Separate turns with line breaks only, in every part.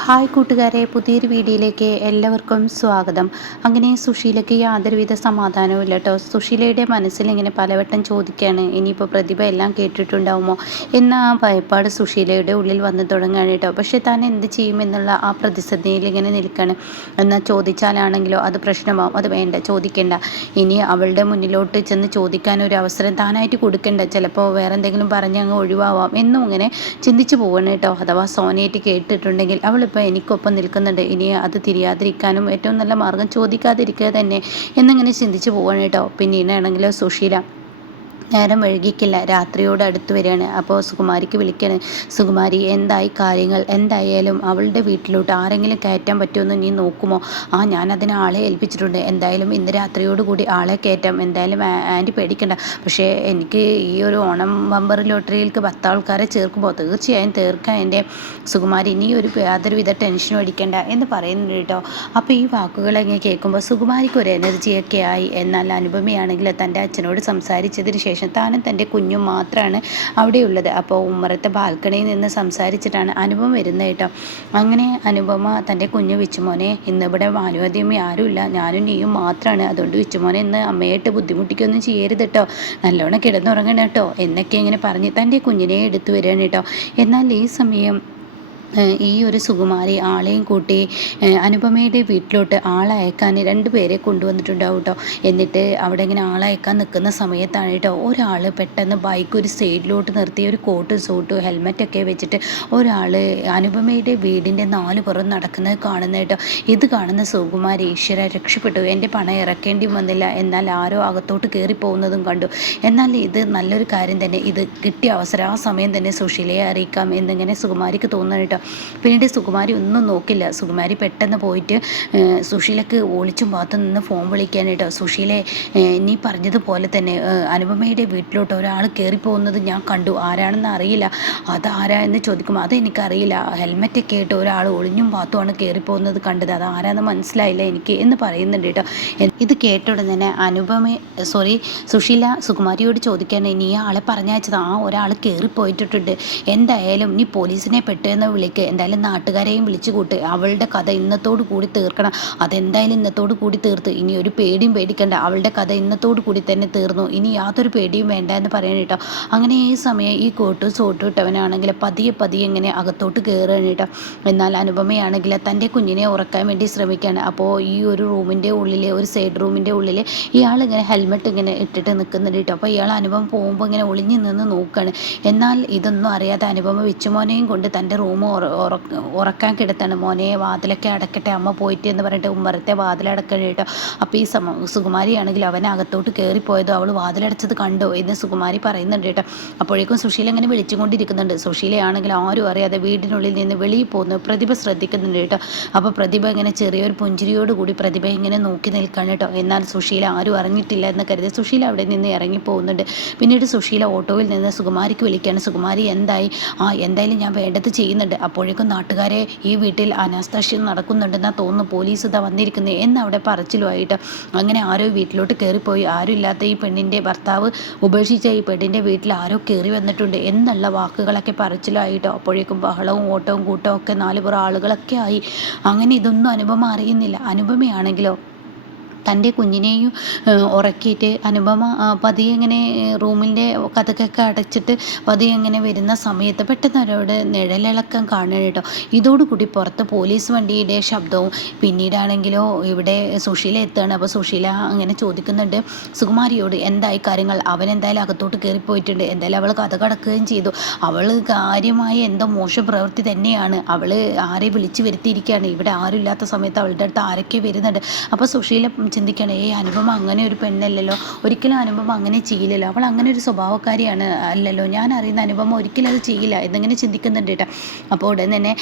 Hi കൂട്ടുകാരെ പുതിയൊരു വീഡിയോയിലേക്ക് എല്ലാവർക്കും സ്വാഗതം. അങ്ങനെ സുശീലയ്ക്ക് യാതൊരുവിധ സമാധാനവും ഇല്ല കേട്ടോ. സുശീലയുടെ മനസ്സിൽ ഇങ്ങനെ പലവട്ടം ചോദിക്കുകയാണ് ഇനിയിപ്പോൾ പ്രതിഭ എല്ലാം കേട്ടിട്ടുണ്ടാവുമോ എന്ന ആ ഭയപ്പാട് സുശീലയുടെ ഉള്ളിൽ വന്നു തുടങ്ങുകയാണ് കേട്ടോ. പക്ഷേ താൻ എന്ത് ചെയ്യുമെന്നുള്ള ആ പ്രതിസന്ധിയിൽ ഇങ്ങനെ നിൽക്കുകയാണ് എന്നാൽ ചോദിച്ചാലാണെങ്കിലോ അത് പ്രശ്നമാവും. അത് വേണ്ട ചോദിക്കേണ്ട. ഇനി അവളുടെ മുന്നിലോട്ട് ചെന്ന് ചോദിക്കാൻ ഒരു അവസരം താനായിട്ട് കൊടുക്കേണ്ട. ചിലപ്പോൾ വേറെ എന്തെങ്കിലും പറഞ്ഞ് അങ്ങ് ഒഴിവാവാം എന്നും ഇങ്ങനെ ചിന്തിച്ചു പോകണം കേട്ടോ. അഥവാ സോനയായിട്ട് കേട്ടിട്ടുണ്ടെങ്കിൽ അവൾ ഇപ്പോൾ എനിക്കൊപ്പം നിൽക്കുന്നുണ്ട്. ഇനി അത് തിരിയാതിരിക്കാനും ഏറ്റവും നല്ല മാർഗം ചോദിക്കാതിരിക്കുക തന്നെ. എന്നിങ്ങനെ ചിന്തിച്ചു പോവാണ് കേട്ടോ. പിന്നീടാണെങ്കിൽ സുശീല. നേരം വൈകിക്കില്ല. രാത്രിയോട് അടുത്ത് വരികയാണ്. അപ്പോൾ സുകുമാരിക്ക് വിളിക്കണ് സുകുമാരി എന്തായി കാര്യങ്ങൾ? എന്തായാലും അവളുടെ വീട്ടിലോട്ട് ആരെങ്കിലും കയറ്റാൻ പറ്റുമെന്ന് നീ നോക്കുമോ? ആ ഞാൻ അതിന് ആളെ ഏൽപ്പിച്ചിട്ടുണ്ട്. എന്തായാലും ഇന്ന് രാത്രിയോട് കൂടി ആളെ കയറ്റാം. എന്തായാലും ആന്റി പേടിക്കണ്ട. പക്ഷേ എനിക്ക് ഈ ഒരു ഓണം ബമ്പർ ലോട്ടറിയിലേക്ക് പത്ത് ആൾക്കാരെ ചേർക്കുമ്പോൾ തീർച്ചയായും തീർക്കാം എന്റെ സുകുമാരി. ഇനി ഒരു യാതൊരുവിധ ടെൻഷനും അടിക്കണ്ട എന്ന് പറയുന്നുണ്ട് കേട്ടോ. അപ്പോൾ ഈ വാക്കുകൾ എങ്ങനെ കേൾക്കുമ്പോൾ സുകുമാരിക്ക് ഒരു എനർജിയൊക്കെ ആയി. എന്നാൽ അനുപമയാണെങ്കിൽ തന്റെ അച്ഛനോട് സംസാരിച്ചതിന് ശേഷം ശേഷം താനും തന്റെ കുഞ്ഞും മാത്രമാണ് അവിടെയുള്ളത്. അപ്പോൾ ഉമ്മറത്തെ ബാൽക്കണിയിൽ നിന്ന് സംസാരിച്ചിട്ടാണ് അനുപമ വരുന്നത് കേട്ടോ. അങ്ങനെ അനുപമ തന്റെ കുഞ്ഞു വിച്ചുമോനെ ഇന്നിവിടെ ഭാനുവതിയമ്മ ആരുമില്ല. ഞാനും നീയും മാത്രമാണ് അതുകൊണ്ട് വിച്ചുമോനെ ഇന്ന് അമ്മയായിട്ട് ബുദ്ധിമുട്ടിക്കൊന്നും ചെയ്യരുത് കേട്ടോ. നല്ലോണം കിടന്നുറങ്ങണം കേട്ടോ. എന്നൊക്കെ ഇങ്ങനെ പറഞ്ഞ് തന്റെ കുഞ്ഞിനെ എടുത്തു വരികയാണ് കേട്ടോ. എന്നാൽ ഈ സമയം ഈ ഒരു സുകുമാരി ആളെയും കൂട്ടി അനുപമയുടെ വീട്ടിലോട്ട് ആളയക്കാൻ രണ്ട് പേരെ കൊണ്ടുവന്നിട്ടുണ്ടാവും കേട്ടോ എന്നിട്ട് അവിടെ ഇങ്ങനെ ആളയക്കാൻ നിൽക്കുന്ന സമയത്താണ് കേട്ടോ ഒരാൾ പെട്ടെന്ന് ബൈക്ക് ഒരു സൈഡിലോട്ട് നിർത്തി ഒരു കോട്ട് സൂട്ട് ഹെൽമെറ്റൊക്കെ വെച്ചിട്ട് ഒരാൾ അനുപമയുടെ വീടിന്റെ നാല് പുറം നടക്കുന്നത് കാണുന്ന കേട്ടോ ഇത് കാണുന്ന സുകുമാരി ഈശ്വര രക്ഷപ്പെട്ടു. എന്റെ പണം ഇറക്കേണ്ടി വന്നില്ല. എന്നാൽ ആരോ അകത്തോട്ട് കയറി പോകുന്നതും കണ്ടു. എന്നാൽ ഇത് നല്ലൊരു കാര്യം തന്നെ. ഇത് കിട്ടിയ അവസരം. ആ സമയം തന്നെ സുശീലയെ അറിയിക്കാം എന്നിങ്ങനെ സുകുമാരിക്ക് തോന്നുന്നു കേട്ടോ പിന്നീട് സുകുമാരി ഒന്നും നോക്കില്ല. സുകുമാരി പെട്ടെന്ന് പോയിട്ട് സുശീലക്ക് ഒളിച്ചും ഭാഗത്ത് നിന്ന് ഫോൺ വിളിക്കാനായിട്ട് സുശീലെ നീ പറഞ്ഞതുപോലെ തന്നെ അനുപമയുടെ വീട്ടിലോട്ട് ഒരാൾ കയറിപ്പോകുന്നത് ഞാൻ കണ്ടു. ആരാണെന്ന് അറിയില്ല. അതാരാ എന്ന് ചോദിക്കുമ്പോൾ അതെനിക്കറിയില്ല ഹെൽമെറ്റൊക്കെ ആയിട്ട് ഒരാൾ ഒളിഞ്ഞും ഭാഗത്തുമാണ് കയറിപ്പോകുന്നത് കണ്ടത്. അത് ആരാന്ന് മനസ്സിലായില്ല എനിക്ക് എന്ന് പറയുന്നുണ്ട് കേട്ടോ. ഇത് കേട്ട ഉടനെ തന്നെ അനുപമ സോറി സുശീല സുകുമാരിയോട് ചോദിക്കാൻ നീ ആളെ പറഞ്ഞയച്ചത് ആ ഒരാൾ കയറിപ്പോയിട്ടുണ്ട് എന്തായാലും നീ പോലീസിനെ പെട്ടെന്ന് വിളി വിളിക്ക്. എന്തായാലും നാട്ടുകാരെയും വിളിച്ചു കൂട്ട്. അവളുടെ കഥ ഇന്നത്തോട് കൂടി തീർക്കണം. അതെന്തായാലും ഇന്നത്തോട് കൂടി തീർത്ത്. ഇനി ഒരു പേടിയും പേടിക്കണ്ട. അവളുടെ കഥ ഇന്നത്തോട് കൂടി തന്നെ തീർന്നു. ഇനി യാതൊരു പേടിയും വേണ്ട എന്ന് പറയണം കേട്ടോ. അങ്ങനെ ഈ സമയം ഈ കോട്ട് സോട്ട് ഇട്ടവനാണെങ്കിൽ പതിയെ പതിയെ ഇങ്ങനെ അകത്തോട്ട് കയറുകയാണ് കേട്ടോ. എന്നാൽ അനുപമയാണെങ്കിൽ തന്റെ കുഞ്ഞിനെ ഉറക്കാൻ വേണ്ടി ശ്രമിക്കുകയാണ്. അപ്പോൾ ഈ ഒരു റൂമിന്റെ ഉള്ളിൽ ഒരു സൈഡ് റൂമിന്റെ ഉള്ളിൽ ഇയാൾ ഇങ്ങനെ ഹെൽമെറ്റ് ഇങ്ങനെ ഇട്ടിട്ട് നിൽക്കുന്നുണ്ട് കേട്ടോ. അപ്പോൾ ഇയാൾ അനുപമ പോകുമ്പോൾ ഇങ്ങനെ ഒളിഞ്ഞു നിന്ന് നോക്കുകയാണ്. എന്നാൽ ഇതൊന്നും അറിയാതെ അനുപമ വിച്ചുമോനെയും കൊണ്ട് തന്റെ റൂം ഉറക്കാൻ കിടത്താണ്. മോനെ വാതിലൊക്കെ അടക്കട്ടെ അമ്മ പോയിട്ട് എന്ന് പറഞ്ഞിട്ട് ഉമ്മറത്തെ വാതിലടക്കണം കേട്ടോ അപ്പോൾ ഈ സമ സുകുമാരിയാണെങ്കിൽ അവൻ അകത്തോട്ട് കയറിപ്പോയതോ അവൾ വാതിലടച്ചത് കണ്ടോ എന്ന് സുകുമാരി പറയുന്നുണ്ട് കേട്ടോ. അപ്പോഴേക്കും സുശീല ഇങ്ങനെ വിളിച്ചുകൊണ്ടിരിക്കുന്നുണ്ട്. സുശീലയാണെങ്കിൽ ആരും അറിയാതെ വീടിനുള്ളിൽ നിന്ന് വെളിയിൽ പോകുന്നു. പ്രതിഭ ശ്രദ്ധിക്കുന്നുണ്ട് കേട്ടോ. അപ്പോൾ പ്രതിഭ ഇങ്ങനെ ചെറിയൊരു പുഞ്ചിരിയോട് കൂടി പ്രതിഭ ഇങ്ങനെ നോക്കി നിൽക്കണം കേട്ടോ. എന്നാൽ സുശീല ആരും അറിഞ്ഞിട്ടില്ല എന്ന് കരുതി സുശീല അവിടെ നിന്ന് ഇറങ്ങി പോകുന്നുണ്ട്. പിന്നീട് സുശീല ഓട്ടോയിൽ നിന്ന് സുകുമാരിക്ക് വിളിക്കുകയാണ്. സുകുമാരി എന്തായി? ആ എന്തായാലും ഞാൻ വേണ്ടത് ചെയ്യുന്നുണ്ട്. അപ്പോഴേക്കും നാട്ടുകാരെ ഈ വീട്ടിൽ അനാസ്താഷ്യം നടക്കുന്നുണ്ടെന്നാണ് തോന്നുന്നു പോലീസ് ഇതാ വന്നിരിക്കുന്നത് എന്നവിടെ പറച്ചിലുമായിട്ട് അങ്ങനെ ആരോ വീട്ടിലോട്ട് കയറിപ്പോയി. ആരും ഇല്ലാത്ത ഈ പെണ്ണിന്റെ ഭർത്താവ് ഉപേക്ഷിച്ച ഈ പെണ്ണിന്റെ വീട്ടിൽ ആരോ കയറി വന്നിട്ടുണ്ട് എന്നുള്ള വാക്കുകളൊക്കെ പറച്ചിലായിട്ടോ അപ്പോഴേക്കും ബഹളവും ഓട്ടവും കൂട്ടവും ഒക്കെ നാലുപുറം ആളുകളൊക്കെ ആയി. അങ്ങനെ ഇതൊന്നും അനുപമ അറിയുന്നില്ല. അനുപമയാണെങ്കിലോ? തന്റെ കുഞ്ഞിനെയും ഉറക്കിയിട്ട് അനുപമ പതിയെ ഇങ്ങനെ റൂമിന്റെ കഥകൊക്കെ അടച്ചിട്ട് പതിയെ ഇങ്ങനെ വരുന്ന സമയത്ത് പെട്ടെന്ന് അവരോട് നിഴലിളക്കം കാണുക കേട്ടോ. ഇതോടുകൂടി പുറത്ത് പോലീസ് വണ്ടിയുടെ ശബ്ദവും പിന്നീടാണെങ്കിലോ ഇവിടെ സുശീല എത്തുകയാണ്. അപ്പോൾ സുശീല അങ്ങനെ ചോദിക്കുന്നുണ്ട് സുകുമാരിയോട് എന്തായി കാര്യങ്ങൾ? അവൻ എന്തായാലും അകത്തോട്ട് കയറിപ്പോയിട്ടുണ്ട്. എന്തായാലും അവൾ കഥ കടക്കുകയും ചെയ്തു. അവൾ കാര്യമായ എന്തോ മോശ പ്രവൃത്തി തന്നെയാണ്. അവൾ ആരെ വിളിച്ചു വരുത്തിയിരിക്കുകയാണ്. ഇവിടെ ആരും ഇല്ലാത്ത സമയത്ത് അവളുടെ അടുത്ത് ആരൊക്കെ വരുന്നുണ്ട്. അപ്പോൾ സുശീല ചിന്തിക്കണം ഏ അനുപമ അങ്ങനെ ഒരു പെണ്ണല്ലല്ലോ. ഒരിക്കലും അനുപമ അങ്ങനെ ചെയ്യില്ലല്ലോ. അവൾ അങ്ങനെ ഒരു സ്വഭാവക്കാരിയാണ് അല്ലല്ലോ. ഞാൻ അറിയുന്ന അനുപമ ഒരിക്കലും അത് ചെയ്യില്ല. എന്നിങ്ങനെ ചിന്തിക്കുന്നുണ്ട് കേട്ടോ. അപ്പോൾ ഉടൻ തന്നെ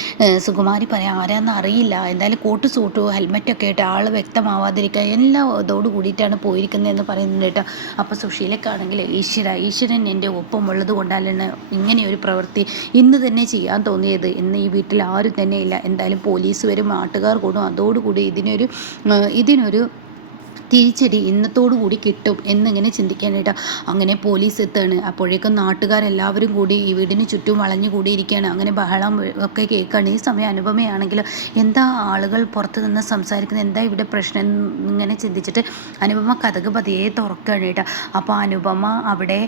സുകുമാരി പറയാം ആരാന്ന് അറിയില്ല. എന്തായാലും കോട്ട് സൂട്ടു ഹെൽമെറ്റൊക്കെ ഇട്ട് ആൾ വ്യക്തമാവാതിരിക്കുക എല്ലാം ഇതോട് കൂടിയിട്ടാണ് പോയിരിക്കുന്നതെന്ന് പറയുന്നുണ്ട് കേട്ടോ. അപ്പോൾ സുശീലക്കാണെങ്കിൽ ഈശ്വര ഈശ്വരൻ എന്റെ ഒപ്പമുള്ളത് കൊണ്ടാലാണ് ഇങ്ങനെ ഒരു പ്രവൃത്തി ഇന്ന് തന്നെ ചെയ്യാൻ തോന്നിയത്. ഇന്ന് ഈ വീട്ടിൽ ആരും തന്നെ ഇല്ല. എന്തായാലും പോലീസ് വരും നാട്ടുകാർ കൂടും അതോടുകൂടി ഇതിനൊരു ഇതിനൊരു തിരിച്ചടി ഇന്നത്തോടു കൂടി കിട്ടും എന്നിങ്ങനെ ചിന്തിക്കാനായിട്ട് അങ്ങനെ പോലീസ് എത്തുകയാണ് അപ്പോഴേക്കും നാട്ടുകാരെല്ലാവരും കൂടി ഈ വീടിന് ചുറ്റും വളഞ്ഞു കൂടിയിരിക്കുകയാണ്. അങ്ങനെ ബഹളം ഒക്കെ കേൾക്കുകയാണ് ഈ സമയം അനുപമയാണെങ്കിൽ എന്താ ആളുകൾ പുറത്ത് നിന്ന് സംസാരിക്കുന്നത്? എന്താ ഇവിടെ പ്രശ്നം ഇങ്ങനെ ചിന്തിച്ചിട്ട് അനുപമ കഥക് പതിയെ തുറക്കുകയാണ് കേട്ടോ. അപ്പോൾ അനുപമ അവിടെ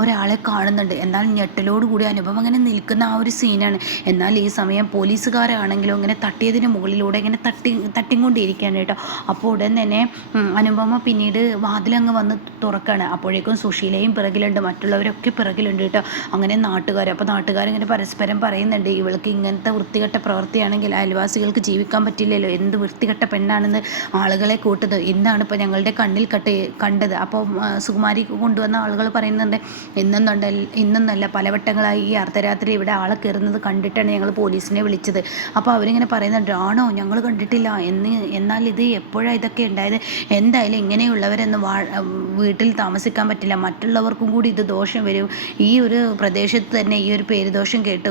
ഒരാളെ കാണുന്നുണ്ട്. എന്നാൽ ഞെട്ടലോട് കൂടി അനുപമ അങ്ങനെ നിൽക്കുന്ന ആ ഒരു സീനാണ് എന്നാൽ ഈ സമയം പോലീസുകാരാണെങ്കിലും ഇങ്ങനെ തട്ടിയതിന് മുകളിലൂടെ ഇങ്ങനെ തട്ടി തട്ടിക്കൊണ്ടിരിക്കുകയാണ് കേട്ടോ. അപ്പോൾ ഉടൻ തന്നെ അനുപമ പിന്നീട് വാതിലങ്ങ് വന്ന് തുറക്കുകയാണ് അപ്പോഴേക്കും സുശീലയും പിറകിലുണ്ട്. മറ്റുള്ളവരൊക്കെ പിറകിലുണ്ട് കേട്ടോ. അങ്ങനെ നാട്ടുകാർ അപ്പോൾ നാട്ടുകാരിങ്ങനെ പരസ്പരം പറയുന്നുണ്ട്. ഇവൾക്ക് ഇങ്ങനത്തെ വൃത്തികെട്ട പ്രവൃത്തിയാണെങ്കിൽ അയൽവാസികൾക്ക് ജീവിക്കാൻ പറ്റില്ലല്ലോ. എന്ത് വൃത്തികെട്ട പെണ്ണാണെന്ന് ആളുകളെ കൂട്ടുന്നത്. ഇന്നാണ് ഇപ്പോൾ ഞങ്ങളുടെ കണ്ണിൽ കട്ട് കണ്ടത്. അപ്പോൾ സുകുമാരി കൊണ്ടുവന്ന ആളുകൾ പറയുന്നുണ്ട് ഇന്നൊന്നുണ്ട് ഇന്നൊന്നല്ല പലവട്ടങ്ങളായി ഈ അർദ്ധരാത്രി ഇവിടെ ആളെ കയറുന്നത് കണ്ടിട്ടാണ് ഞങ്ങൾ പോലീസിനെ വിളിച്ചത്. അപ്പോൾ അവരിങ്ങനെ പറയുന്നുണ്ട് ആണോ? ഞങ്ങൾ കണ്ടിട്ടില്ല. എന്ന് എന്നാൽ ഇത് എപ്പോഴാണ് ഇതൊക്കെ ഉണ്ടായത്? എന്തായാലും ഇങ്ങനെയുള്ളവരൊന്നും വാ വീട്ടിൽ താമസിക്കാൻ പറ്റില്ല. മറ്റുള്ളവർക്കും കൂടി ഇത് ദോഷം വരും. ഈ ഒരു പ്രദേശത്ത് തന്നെ ഈ ഒരു പേര് ദോഷം കേട്ട്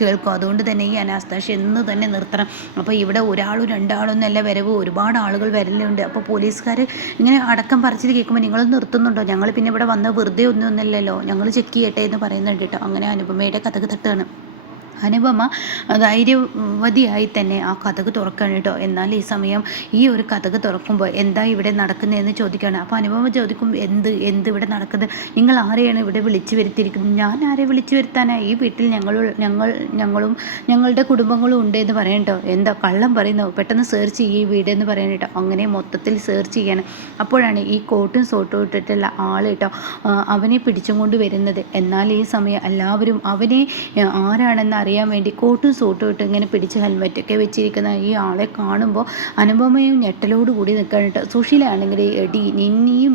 കേൾക്കും. അതുകൊണ്ട് തന്നെ ഈ അനാസ്ഥാശ എന്ന് തന്നെ നിർത്തണം. അപ്പോൾ ഇവിടെ ഒരാളും രണ്ടാളും എന്നല്ല വരവ്. ഒരുപാട് ആളുകൾ വരലുണ്ട്. അപ്പോൾ പോലീസുകാർ ഇങ്ങനെ അടക്കം പറിച്ചിട്ട് കേൾക്കുമ്പോൾ നിങ്ങൾ നിർത്തുന്നുണ്ടോ? ഞങ്ങൾ പിന്നെ ഇവിടെ വന്ന വെറുതെ ഒന്നും ഒന്നുമില്ലല്ലോ. ഞങ്ങൾ ചെക്ക് ചെയ്യട്ടെ എന്ന് പറയുന്നുണ്ട് കേട്ടോ. അങ്ങനെ അനുപമയുടെ കഥക് തട്ടാണ്. അനുപമ ധൈര്യവതിയായി തന്നെ ആ കഥക് തുറക്കുകയാണ് കേട്ടോ. എന്നാൽ ഈ സമയം ഈ ഒരു കഥക് തുറക്കുമ്പോൾ എന്താ ഇവിടെ നടക്കുന്നതെന്ന് ചോദിക്കുകയാണ്. അപ്പോൾ അനുപമ ചോദിക്കും എന്ത് എന്ത് ഇവിടെ നടക്കുന്നത്? നിങ്ങൾ ആരെയാണ് ഇവിടെ വിളിച്ചു വരുത്തിയിരിക്കുന്നത്? ഞാൻ ആരെ വിളിച്ചു വരുത്താനായി ഈ വീട്ടിൽ ഞങ്ങൾ ഞങ്ങൾ ഞങ്ങളും ഞങ്ങളുടെ കുടുംബങ്ങളും ഉണ്ട് എന്ന് പറയണ്ടോ എന്താ കള്ളം പറയുന്നു? പെട്ടെന്ന് സെർച്ച് ചെയ്യും ഈ വീട് എന്ന് പറയാൻ കേട്ടോ. അങ്ങനെ മൊത്തത്തിൽ സെർച്ച് ചെയ്യാണ്. അപ്പോഴാണ് ഈ കോട്ടും സോട്ടും ഇട്ടിട്ടുള്ള ആൾ കേട്ടോ അവനെ പിടിച്ചും കൊണ്ട് വരുന്നത്. എന്നാൽ ഈ സമയം എല്ലാവരും അവനെ ആരാണെന്ന് അറിയാൻ അറിയാൻ വേണ്ടി കോട്ടും സൂട്ടും ഇട്ട് ഇങ്ങനെ പിടിച്ച് ഹെൽമെറ്റൊക്കെ വെച്ചിരിക്കുന്ന ഈ ആളെ കാണുമ്പോൾ അനുപമയും ഞെട്ടലോട് കൂടി നിൽക്കാനിട്ട് സുഷീലാണെങ്കിൽ എടി നിന്നെയും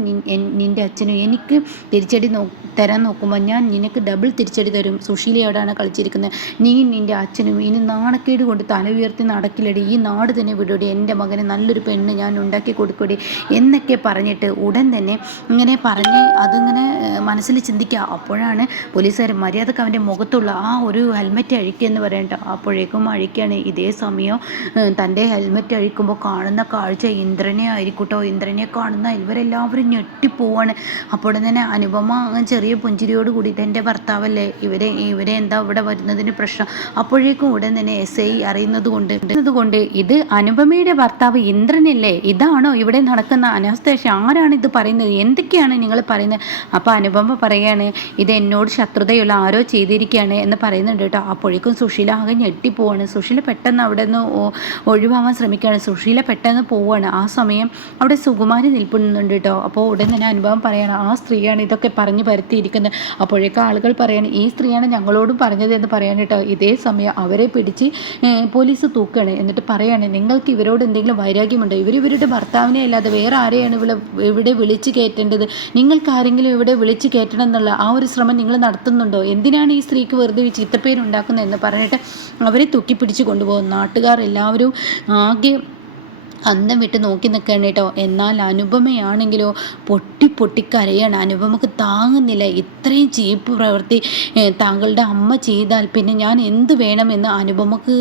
നിന്റെ അച്ഛനും എനിക്ക് തിരിച്ചടി നോ തരാൻ നോക്കുമ്പോൾ ഞാൻ നിനക്ക് ഡബിൾ തിരിച്ചടി തരും. സുശീലയോടാണ് കളിച്ചിരിക്കുന്നത്? നീ നിന്റെ അച്ഛനും ഇനി നാണക്കേട് കൊണ്ട് തല ഉയർത്തി നടക്കില്ലടി. ഈ നാട് തന്നെ വിടൂടി. എന്റെ മകന് നല്ലൊരു പെണ്ണ് ഞാൻ ഉണ്ടാക്കി കൊടുക്കൂടി. എന്നൊക്കെ പറഞ്ഞിട്ട് ഉടൻ തന്നെ ഇങ്ങനെ പറഞ്ഞ് അതിങ്ങനെ മനസ്സിൽ ചിന്തിക്കുക. അപ്പോഴാണ് പോലീസുകാർ മര്യാദയ്ക്ക് അവന്റെ മുഖത്തുള്ള ആ ഒരു ഹെൽമെറ്റ് അഴിക്കുകയെന്ന് പറയണ്ട. അപ്പോഴേക്കും അഴിക്കാണ്. ഇതേ സമയം തന്റെ ഹെൽമെറ്റ് അഴിക്കുമ്പോൾ കാണുന്ന കാഴ്ച ഇന്ദ്രനെ ആയിരിക്കട്ടോ. ഇന്ദ്രനെ കാണുന്ന ഇവരെല്ലാവരും ഞെട്ടിപ്പോവാണ്. അപ്പോൾ തന്നെ അനുപമ ചെറിയ പുഞ്ചിരിയോട് കൂടി എന്റെ ഭർത്താവല്ലേ? ഇവരെ ഇവരെ എന്താ ഇവിടെ വരുന്നതിന് പ്രശ്നം? അപ്പോഴേക്കും ഉടൻ തന്നെ എസ് ഐ അറിയുന്നത് കൊണ്ട് കൊണ്ട് ഇത് അനുപമയുടെ ഭർത്താവ് ഇന്ദ്രനല്ലേ? ഇതാണോ ഇവിടെ നടക്കുന്ന അനാസ്ഥേഷ? ആരാണ് ഇത് പറയുന്നത്? എന്തൊക്കെയാണ് നിങ്ങൾ പറയുന്നത്? അപ്പോൾ അനുപമ പറയാണ് ഇത് എന്നോട് ശത്രുതയുള്ള ആരോ ചെയ്തിരിക്കുകയാണ് എന്ന് പറയുന്നുണ്ട് കേട്ടോ. അപ്പോഴേക്കും അപ്പോഴേക്കും സുശീല ആകെ ഞെട്ടിപ്പോവാണ്. സുശീല പെട്ടെന്ന് അവിടെ നിന്ന് ഒഴിവാവാൻ ശ്രമിക്കുകയാണ്. സുശീല പെട്ടെന്ന് പോവുകയാണ് ആ സമയം അവിടെ സുകുമാരി നിൽപ്പുന്നുണ്ട് കേട്ടോ. അപ്പോൾ ഉടൻ തന്നെ അനുഭവം പറയാണ് ആ സ്ത്രീയാണ് ഇതൊക്കെ പറഞ്ഞു പരത്തിയിരിക്കുന്നത്. അപ്പോഴേക്കും ആളുകൾ പറയാണ് ഈ സ്ത്രീയാണ് ഞങ്ങളോടും പറഞ്ഞത് എന്ന് പറയാൻ കേട്ടോ. ഇതേ സമയം അവരെ പിടിച്ച് പോലീസ് തൂക്കുകയാണ് എന്നിട്ട് പറയാണ് നിങ്ങൾക്ക് ഇവരോട് എന്തെങ്കിലും വൈരാഗ്യമുണ്ടോ? ഇവർ ഇവരുടെ ഭർത്താവിനെ അല്ലാതെ വേറെ ആരെയാണ് ഇവിടെ ഇവിടെ വിളിച്ച് കയറ്റേണ്ടത്? നിങ്ങൾക്ക് ആരെങ്കിലും ഇവിടെ വിളിച്ച് കയറ്റണം എന്നുള്ള ആ ഒരു ശ്രമം നിങ്ങൾ നടത്തുന്നുണ്ടോ? എന്തിനാണ് ഈ സ്ത്രീക്ക് വെറുതെ ചീത്തപ്പേരുണ്ടാക്കുന്നത് എന്ന് പറഞ്ഞിട്ട് അവരെ തൂക്കിപ്പിടിച്ച് കൊണ്ടുപോകും നാട്ടുകാർ എല്ലാവരും ആകെ അന്തം വിട്ട് നോക്കി നിൽക്കുകയാണ് കേട്ടോ. എന്നാൽ അനുപമയാണെങ്കിലോ പൊട്ടി പൊട്ടി കരയാണ് അനുപമക്ക് താങ്ങുന്നില്ല. ഇത്രയും ചീപ്പ് പ്രവൃത്തി താങ്കളുടെ അമ്മ ചെയ്താൽ പിന്നെ ഞാൻ എന്ത് വേണമെന്ന് അനുപമക്ക്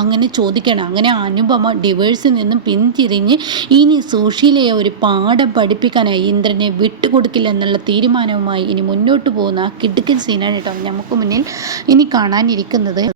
അങ്ങനെ ചോദിക്കണം. അങ്ങനെ അനുപമ ഡിവേഴ്സിൽ നിന്നും പിന്തിരിഞ്ഞ് ഇനി സുഷീലയെ ഒരു പാഠം പഠിപ്പിക്കാനായി ഇന്ദ്രനെ വിട്ടുകൊടുക്കില്ല എന്നുള്ള തീരുമാനവുമായി ഇനി മുന്നോട്ട് പോകുന്ന കിടുക്കൻ സീനാണ് കേട്ടോ നമുക്ക് മുന്നിൽ ഇനി കാണാനിരിക്കുന്നത്.